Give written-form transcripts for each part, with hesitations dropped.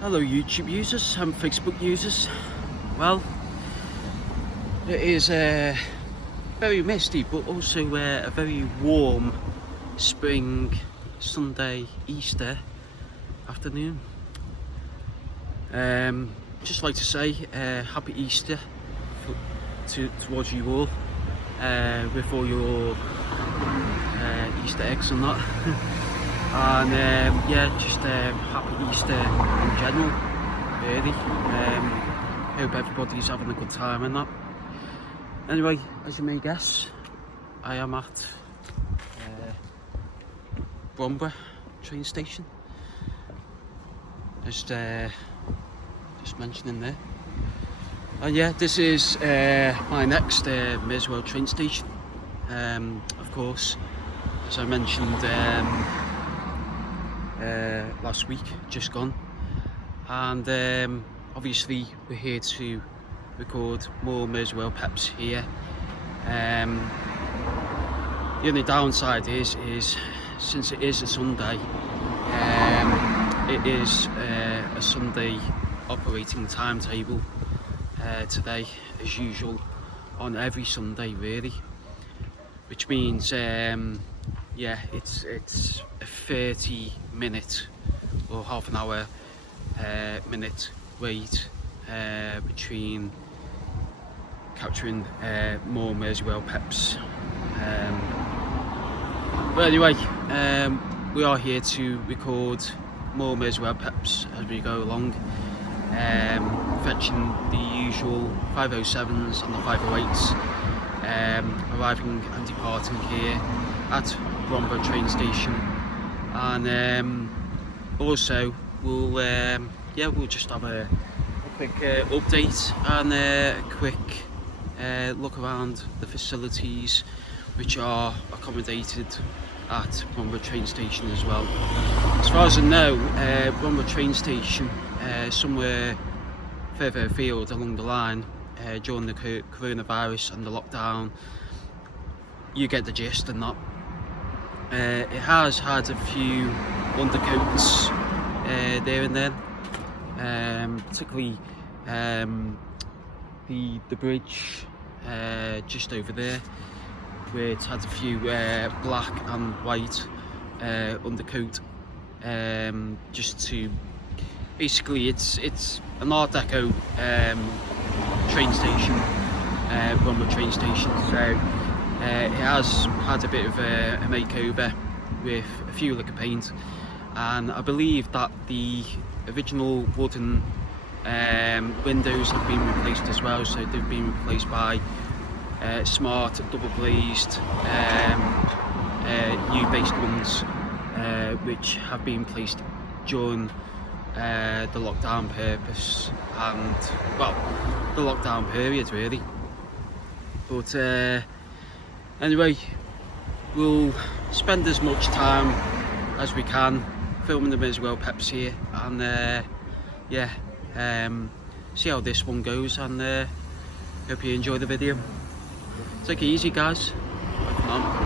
Hello YouTube users and Facebook users. Well, it is very misty but also a very warm spring Sunday Easter afternoon. Just like to say happy Easter towards you all with all your Easter eggs and that. And yeah, just happy Easter in general, really. Hope everybody's having a good time and that. Anyway, as you may guess, I am at Bromborough Train Station. Just mentioning there. And yeah, this is my next Merseyrail Train Station. Of course, as I mentioned last week, just gone, and obviously we're here to record more Merseyrail PEPs here. The only downside is since it is a Sunday, it is a Sunday operating timetable today, as usual on every Sunday really, which means yeah, it's a 30-minute or half an hour minute wait between capturing more Merseyrail PEPs. But anyway, we are here to record more Merseyrail PEPs as we go along, fetching the usual 507s and the 508s, arriving and departing here at Bromborough Train Station. And also we'll just have a quick update and a quick look around the facilities which are accommodated at Bromborough Train Station as well. As far as I know, Bromborough Train Station, somewhere further afield along the line, during the coronavirus and the lockdown, you get the gist and that. It has had a few undercoats there and then, particularly the bridge just over there, where it's had a few black and white undercoat, just to basically it's an Art Deco train station, Bromborough Train Station, so it has had a bit of a makeover with a few lick of paint, and I believe that the original wooden windows have been replaced as well, so they've been replaced by smart double glazed new-based ones, which have been placed during the lockdown purpose and, well, the lockdown period really. But anyway, we'll spend as much time as we can filming the Merseyrail PEPs here, and yeah, see how this one goes, and hope you enjoy the video. Take it easy, guys. Bye for now.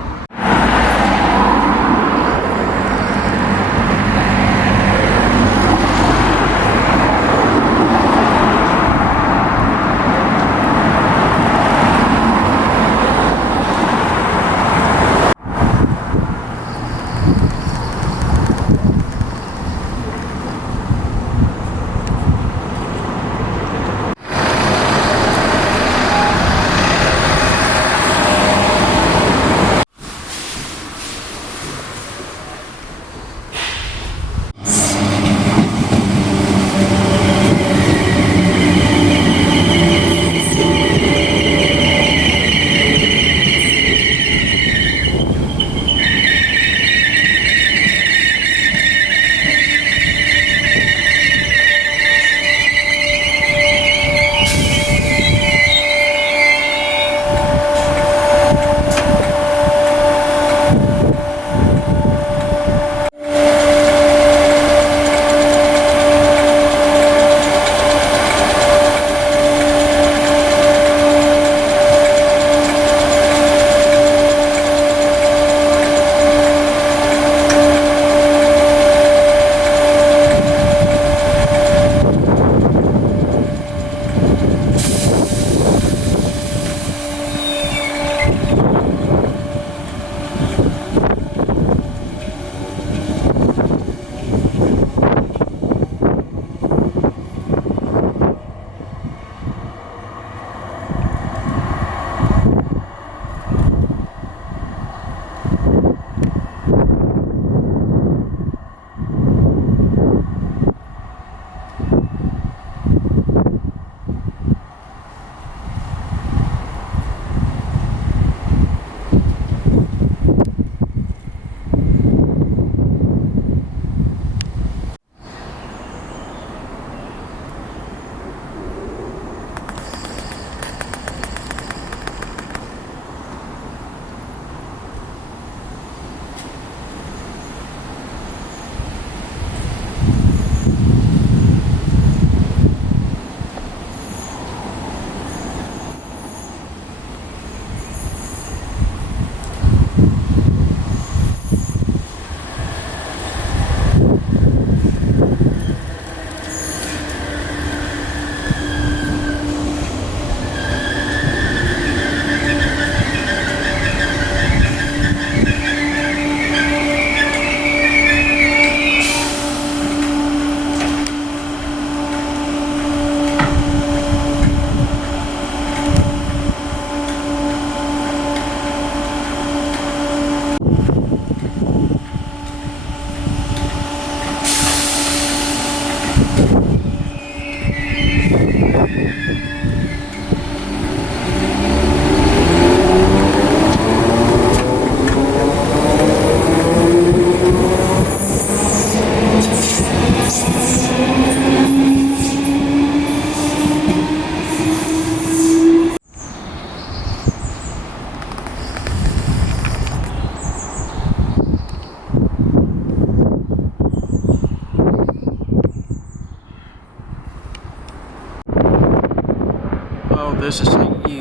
there's a site you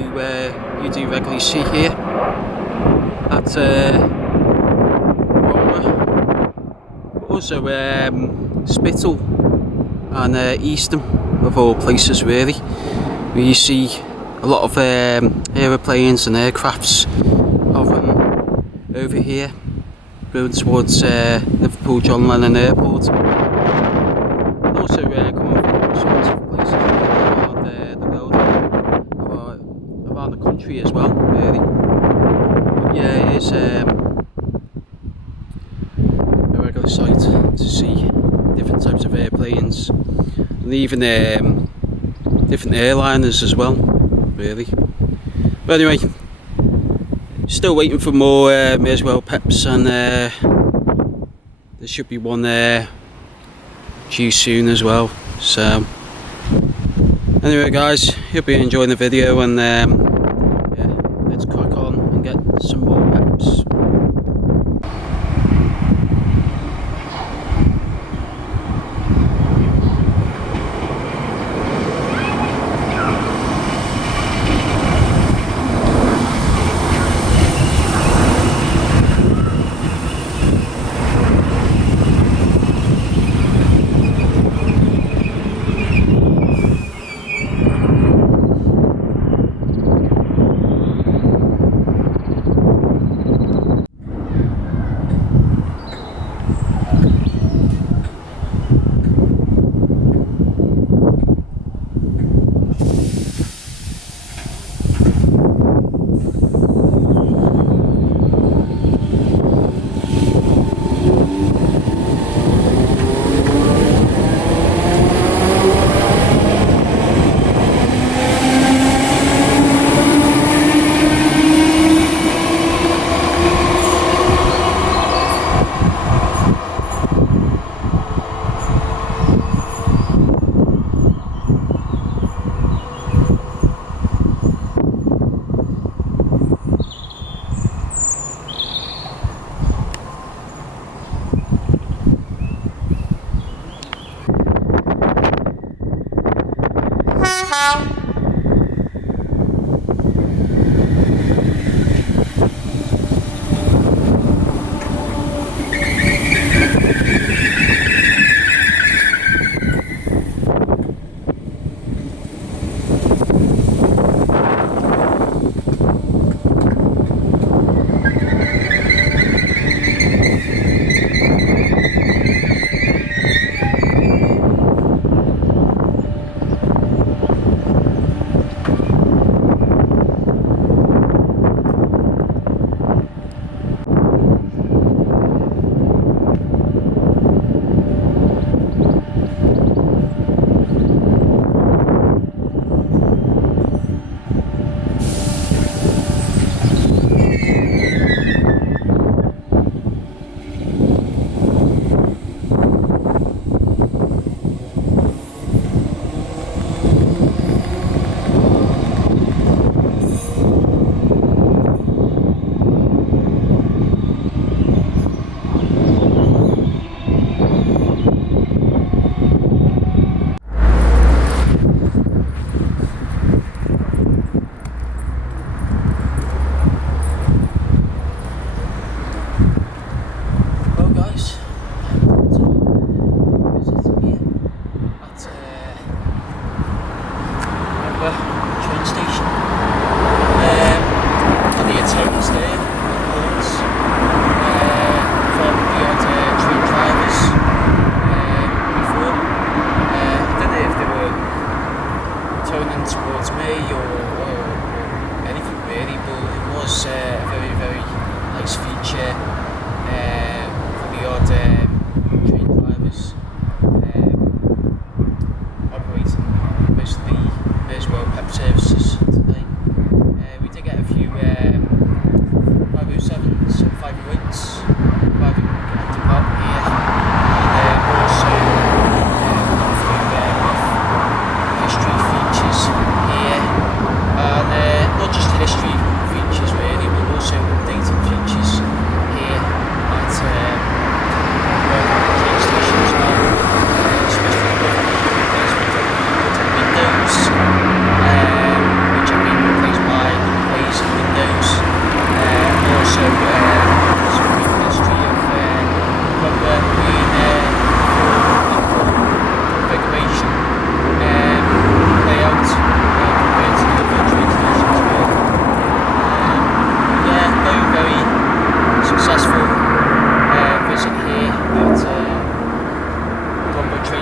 do regularly see here at Bromborough, but also Spittal and Eastham, of all places really, where you see a lot of aeroplanes and aircrafts of them over here going towards Liverpool John Lennon Airport, and also coming from all sorts of places around the world, around the country as well really. But yeah, it is a regular sight to see different types of airplanes, and even different airliners as well really. But anyway, still waiting for more Merseyrail PEPs, and there should be one due soon as well. So anyway guys, hope you're enjoying the video, and yeah, let's crack on and get some more PEPs.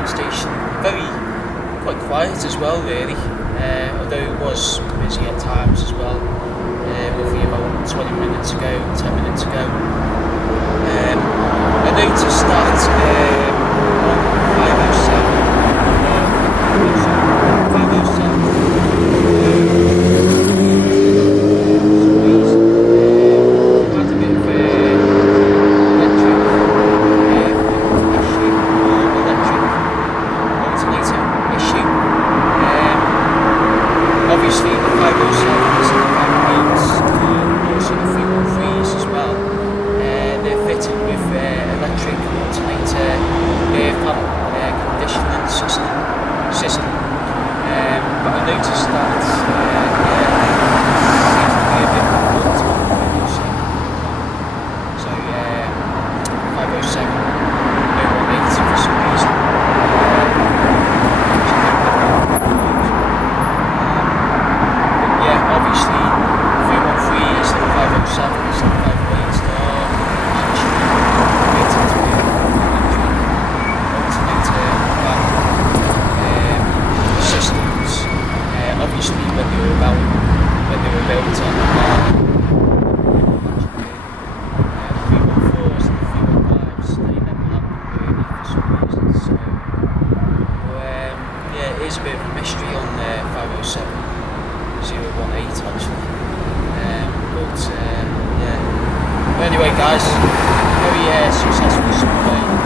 station. Quite quiet as well, really. Although it was busy at times as well. Roughly about 20 minutes ago, 10 minutes ago. I noticed that on 507, obviously the 507s and the 508s, also the 313s as well, they're fitted with electric alternator conditioning system. But I noticed that seems to be a bit more to the 507. So 507, 018 for some reason. Obviously, 313s and 507s and 508s are actually fitted to be electric alternator systems. Obviously, when they were built on the 314s and the 315s, they never happened really for some reason. So, yeah, it is a bit of a mystery on the 507. 018 actually, but yeah. But anyway, guys, very successful Sunday.